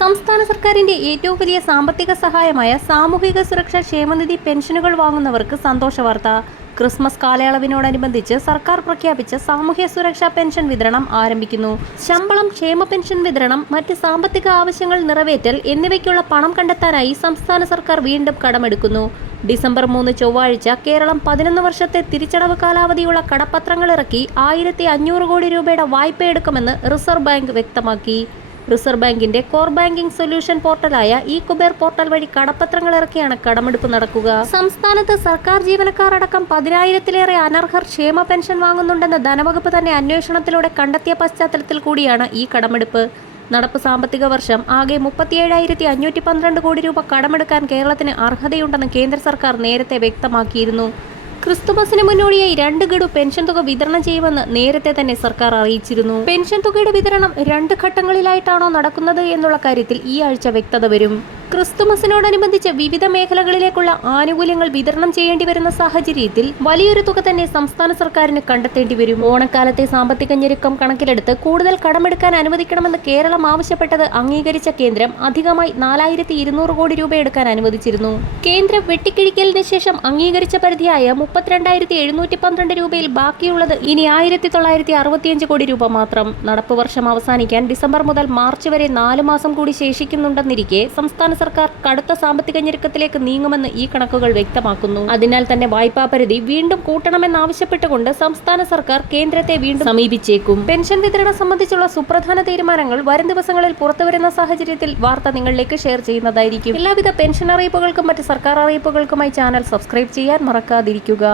സംസ്ഥാന സർക്കാരിന്റെ ഏറ്റവും വലിയ സാമ്പത്തിക സഹായമായ സാമൂഹിക സുരക്ഷാ ക്ഷേമനിധി പെൻഷനുകൾ വാങ്ങുന്നവർക്ക് സന്തോഷ വാർത്ത. ക്രിസ്മസ് കാലയളവിനോടനുബന്ധിച്ച് സർക്കാർ പ്രഖ്യാപിച്ച സാമൂഹ്യ സുരക്ഷാ പെൻഷൻ വിതരണം ആരംഭിക്കുന്നു. ശമ്പളം ക്ഷേമ പെൻഷൻ വിതരണം മറ്റ് സാമ്പത്തിക ആവശ്യങ്ങൾ നിറവേറ്റൽ എന്നിവയ്ക്കുള്ള പണം കണ്ടെത്താനായി സംസ്ഥാന സർക്കാർ വീണ്ടും കടമെടുക്കുന്നു. ഡിസംബർ മൂന്ന് ചൊവ്വാഴ്ച കേരളം പതിനൊന്ന് വർഷത്തെ തിരിച്ചടവ് കാലാവധിയുള്ള കടപ്പത്രങ്ങൾ ഇറക്കി ആയിരത്തി അഞ്ഞൂറ് കോടി രൂപയുടെ വായ്പ എടുക്കുമെന്ന് റിസർവ് ബാങ്ക് വ്യക്തമാക്കി. റിസർവ് ബാങ്കിന്റെ കോർ ബാങ്കിംഗ് സൊല്യൂഷൻ പോർട്ടലായ ഇ കുബേർ പോർട്ടൽ വഴി കടപ്പത്രങ്ങൾ ഇറക്കിയാണ് കടമെടുപ്പ് നടക്കുക. സംസ്ഥാനത്ത് സർക്കാർ ജീവനക്കാർ അടക്കം പതിനായിരത്തിലേറെ അനർഹർ ക്ഷേമ പെൻഷൻ വാങ്ങുന്നുണ്ടെന്ന് ധനവകുപ്പ് തന്നെ അന്വേഷണത്തിലൂടെ കണ്ടെത്തിയ പശ്ചാത്തലത്തിൽ കൂടിയാണ് ഈ കടമെടുപ്പ്. നടപ്പ് സാമ്പത്തിക വർഷം ആകെ മുപ്പത്തിയേഴായിരത്തി അഞ്ഞൂറ്റി പന്ത്രണ്ട് കോടി രൂപ കടമെടുക്കാൻ കേരളത്തിന് അർഹതയുണ്ടെന്ന് കേന്ദ്ര സർക്കാർ നേരത്തെ വ്യക്തമാക്കിയിരുന്നു. ക്രിസ്തുമസിന് മുന്നോടിയായി രണ്ട് ഗഡു പെൻഷൻ തുക വിതരണം ചെയ്യുമെന്ന് നേരത്തെ തന്നെ സർക്കാർ അറിയിച്ചിരുന്നു. പെൻഷൻ തുകയുടെ വിതരണം രണ്ട് ഘട്ടങ്ങളിലായിട്ടാണോ നടക്കുന്നത് എന്നുള്ള കാര്യത്തിൽ ഈ ആഴ്ച വ്യക്തത വരും. ക്രിസ്തുമസിനോടനുബന്ധിച്ച് വിവിധ മേഖലകളിലേക്കുള്ള ആനുകൂല്യങ്ങൾ വിതരണം ചെയ്യേണ്ടി വരുന്ന സാഹചര്യത്തിൽ വലിയൊരു തുക തന്നെ സംസ്ഥാന സർക്കാരിന് കണ്ടെത്തേണ്ടി വരും. ഓണക്കാലത്തെ സാമ്പത്തിക ഞെരുക്കം കണക്കിലെടുത്ത് കൂടുതൽ കടമെടുക്കാൻ അനുവദിക്കണമെന്ന് കേരളം ആവശ്യപ്പെട്ടത് അംഗീകരിച്ച കേന്ദ്രം അധികമായി നാലായിരത്തി ഇരുന്നൂറ് കോടി രൂപ എടുക്കാൻ അനുവദിച്ചിരുന്നു. കേന്ദ്രം വെട്ടിക്കിഴിക്കലിന് ശേഷം അംഗീകരിച്ച പരിധിയായ മുപ്പത്തിരണ്ടായിരത്തി എഴുന്നൂറ്റി പന്ത്രണ്ട് രൂപയിൽ ബാക്കിയുള്ളത് ഇനി ആയിരത്തി തൊള്ളായിരത്തി അറുപത്തിയഞ്ച് കോടി രൂപ മാത്രം. നടപ്പ് വർഷം അവസാനിക്കാൻ ഡിസംബർ മുതൽ മാർച്ച് വരെ നാല് മാസം കൂടി ശേഷിക്കുന്നുണ്ടെന്നിരിക്കെ സംസ്ഥാന സർക്കാർ കടുത്ത സാമ്പത്തിക ഞെരുക്കത്തിലേക്ക് നീങ്ങുമെന്ന് ഈ കണക്കുകൾ വ്യക്തമാക്കുന്നു. അതിനാൽ തന്നെ വായ്പാ പരിധി വീണ്ടും കൂട്ടണമെന്നാവശ്യപ്പെട്ടുകൊണ്ട് സംസ്ഥാന സർക്കാർ കേന്ദ്രത്തെ വീണ്ടും സമീപിച്ചേക്കും. പെൻഷൻ വിതരണം സംബന്ധിച്ചുള്ള സുപ്രധാന തീരുമാനങ്ങൾ വരും ദിവസങ്ങളിൽ പുറത്തുവരുന്ന സാഹചര്യത്തിൽ വാർത്ത നിങ്ങളിലേക്ക് ഷെയർ ചെയ്യുന്നതായിരിക്കും. എല്ലാവിധ പെൻഷൻ അറിയിപ്പുകൾക്കും മറ്റ് സർക്കാർ അറിയിപ്പുകൾക്കുമായി ചാനൽ സബ്സ്ക്രൈബ് ചെയ്യാൻ മറക്കാതിരിക്കുക.